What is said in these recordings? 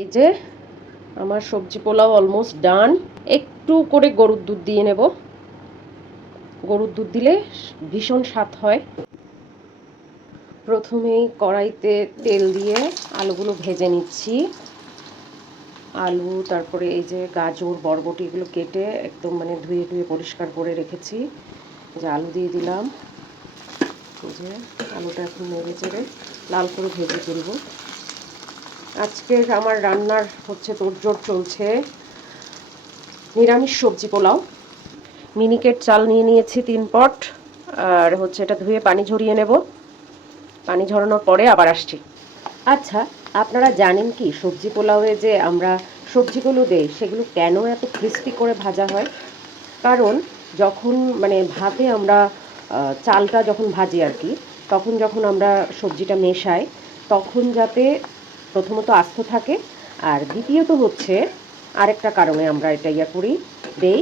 এই যে আমার সবজি পোলাও অলমোস্ট ডান। একটু করে গরুর দুধ দিয়ে নেব। গরুর দুধ দিলে ভীষণ স্বাদ হয়। প্রথমেই কড়াইতে তেল দিয়ে আলুগুলো ভেজে নিচ্ছি। আলু, তারপরে এই যে গাজর, বরবটি এগুলো কেটে একদম ধুয়ে ধুয়ে পরিষ্কার করে রেখেছি। যে আলু দিয়ে দিলাম। এই যে আলুটা এখন নেড়ে চেড়ে লাল করে ভেজে তুলব। আজকে আমার রান্নার তোড়জোড় চলছে নিরামিষ সবজি পোলাও। মিনিকেট চাল নিয়ে নিয়েছি 3 পট। আর এটা ধুয়ে পানি ঝরিয়ে নেব। পানি ঝরানোর পরে আবার আসছি। আচ্ছা, আপনারা জানেন কি সবজি পোলাওয়ে যে আমরা সবজিগুলো দেই সেগুলো কেন এত ক্রিস্পি করে ভাজা হয়? কারণ যখন ভাতে আমরা চালটা যখন ভাজি আর কি, তখন যখন আমরা সবজিটা মেশাই তখন যাতে প্রথমত আস্ত থাকে, আর দ্বিতীয়ত আরেকটা কারণে আমরা এটা দেই,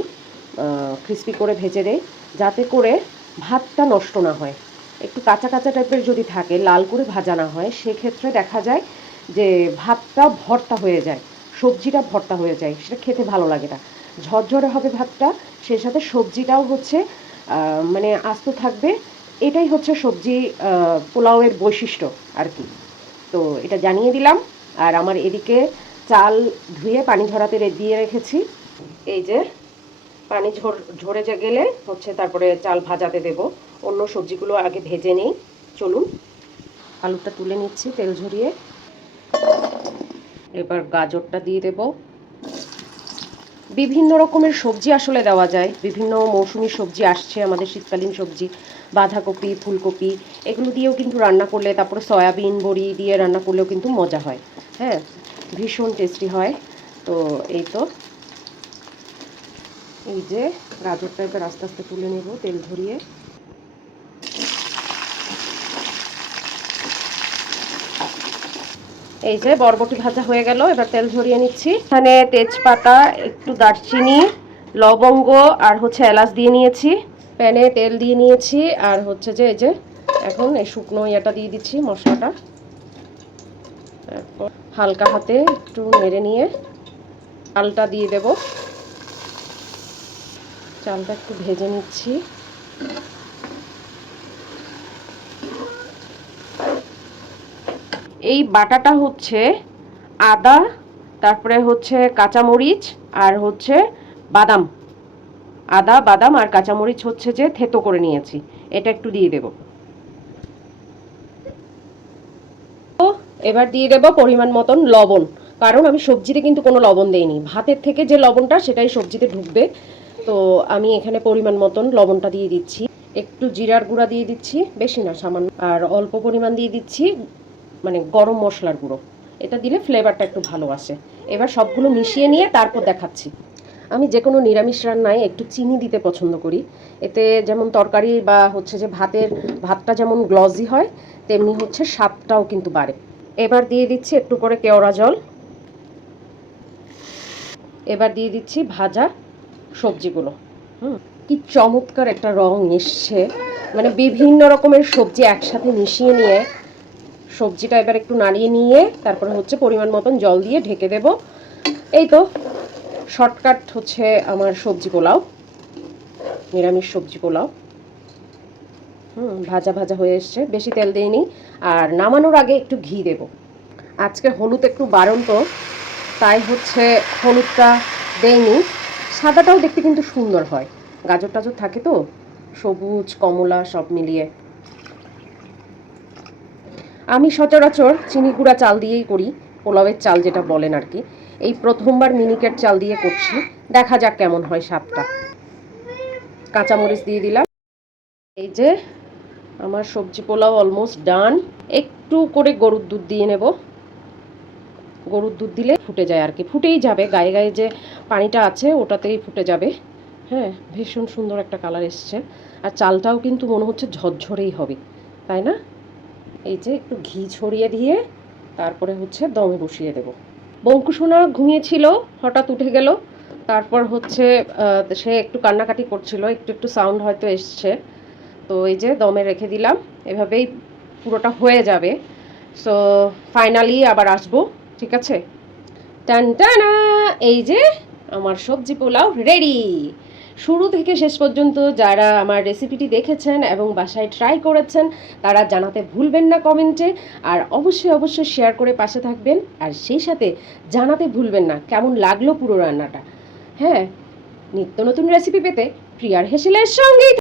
ক্রিস্পি করে ভেজে দেই, যাতে করে ভাতটা নষ্ট না হয়। একটু কাঁচা কাঁচা টাইপের যদি থাকে, লাল করে ভাজা না হয়, সেক্ষেত্রে দেখা যায় যে ভাতটা ভর্তা হয়ে যায়, সবজিটা ভর্তা হয়ে যায়, সেটা খেতে ভালো লাগে না। ঝরঝরে হবে ভাতটা, সেই সাথে সবজিটাও আস্ত থাকবে। এটাই সবজি পোলাওয়ের বৈশিষ্ট্য আর কি। তো এটা জানিয়ে দিলাম। আর আমার এদিকে চাল ধুয়ে পানি ঝরাতে দিয়ে রেখেছি। এই যে পানি ঝরে গেলে তারপরে চাল ভাজাতে দেব। অন্য সবজিগুলো আগে ভেজে নিই। চলুন, আলুটা তুলে নিচ্ছি তেল ঝরিয়ে। এবার গাজরটা দিয়ে দেব। বিভিন্ন রকমের সবজি আসলে দেওয়া যায়, বিভিন্ন মৌসুমি সবজি আসছে আমাদের, শীতকালীন সবজি, বাঁধাকপি, ফুলকপি, এগুলো দিয়েও কিন্তু রান্না করলে, তারপরে সয়াবিন বড়ি দিয়ে রান্না করলেও কিন্তু মজা হয়। হ্যাঁ, ভীষণ টেস্টি হয়। তো এই তো, এই যে গাজরটা এবার আস্তে আস্তে তুলে নেব তেল ঝরিয়ে। এই যে বরবটি ভাজা হয়ে গেল, এবার তেল ঝরিয়ে নিচ্ছি। এখানে তেজপাতা, একটু দারচিনি, লবঙ্গ আর এলাচ দিয়ে নিয়েছি। প্যানে তেল দিয়ে নিয়েছি। আর এই যে এখন এই শুকনো ইয়েটা দিয়ে দিচ্ছি, মশলাটা। তারপর হালকা হাতে একটু নেড়ে নিয়ে চালটা দিয়ে দেব। চালটা একটু ভেজে নিচ্ছি। এই বাটাটা আদা, তারপরে কাঁচামরিচ আর বাদাম। আদা, বাদাম আর কাঁচামরিচ যে থেতো করে নিয়েছি, এটা একটু দিয়ে দেব। এবার দিয়ে দেব পরিমাণ মতন লবণ, কারণ আমি সবজিতে কিন্তু কোনো লবণ দেইনি। ভাতের থেকে যে লবণটা সেটাই সবজিতে ঢুকবে। তো আমি এখানে পরিমাণ মতন লবণটা দিয়ে দিচ্ছি। একটু জিরার গুঁড়া দিয়ে দিচ্ছি, বেশি না, সামান্য। আর অল্প পরিমাণ দিয়ে দিচ্ছি গরম মশলার গুঁড়ো। এটা দিলে ফ্লেভারটা একটু ভালো আসে। এবার সবগুলো মিশিয়ে নিয়ে তারপর দেখাচ্ছি। আমি যে কোনো নিরামিষ রান্নায় একটু চিনি দিতে পছন্দ করি। এতে যেমন তরকারি বা যে ভাতটা যেমন গ্লজি হয়, তেমনি স্বাদটাও কিন্তু বাড়ে। এবার দিয়ে দিচ্ছি একটু করে কেওড়া জল। এবার দিয়ে দিচ্ছি ভাজা সবজিগুলো। কি চমৎকার একটা রং এসছে, বিভিন্ন রকমের সবজি একসাথে মিশিয়ে নিয়ে সবজিটা এবার একটু নাড়িয়ে নিয়ে তারপরে পরিমাণ মতন জল দিয়ে ঢেকে দেব। এই তো শর্টকাট আমার সবজি পোলাও, নিরামিষ সবজি পোলাও। ভাজা ভাজা হয়ে এসছে, বেশি তেল দিইনি। আর নামানোর আগে একটু ঘি দেব। আজকে হলুদ একটু বাড়ন, তো তাই হলুদটা দেইনি। সাদাটাও দেখতে কিন্তু সুন্দর হয়, গাজর টাজর থাকে তো, সবুজ কমলা সব মিলিয়ে। আমি সচরাচর চিনি গুঁড়া চাল দিয়েই করি, পোলাওয়ের চাল যেটা বলেন আর কি। এই প্রথমবার মিনিকেট চাল দিয়ে করছি, দেখা যাক কেমন হয় স্বাদটা। কাঁচামরিচ দিয়ে দিলাম। এই যে আমার সবজি পোলাও অলমোস্ট ডান। একটু করে গরুর দুধ দিয়ে নেব। গরুর দুধ দিলে ফুটে যায় আর কি, ফুটেই যাবে, গায়ে গায়ে যে পানিটা আছে ওটাতেই ফুটে যাবে। হ্যাঁ, ভীষণ সুন্দর একটা কালার এসছে। আর চালটাও কিন্তু মনে হচ্ছে ঝরঝরেই হবে, তাই না? এই যে একটু ঘি ছড়িয়ে দিয়ে তারপরে দমে বসিয়ে দেব। বঙ্কুসোনা ঘুমিয়েছিল, হঠাৎ উঠে গেল। তারপর সে একটু কান্নাকাটি করছিল, একটু একটু সাউন্ড হয়তো এসছে। তো এই যে দমে রেখে দিলাম, এভাবেই পুরোটা হয়ে যাবে। সো ফাইনালি আবার আসবো, ঠিক আছে? টান টানা, এই যে আমার সবজি পোলাও রেডি। শুরু থেকে শেষ পর্যন্ত যারা আমার রেসিপিটি দেখেছেন এবং বাসায় ট্রাই করেছেন তারা জানাতে ভুলবেন না কমেন্টে, আর অবশ্যই অবশ্যই শেয়ার করে পাশে থাকবেন, আর সেই সাথে জানাতে ভুলবেন না কেমন লাগলো পুরো রান্নাটা। হ্যাঁ, নিত্য নতুন রেসিপি পেতে প্রিয়ার হেসেলের সঙ্গেই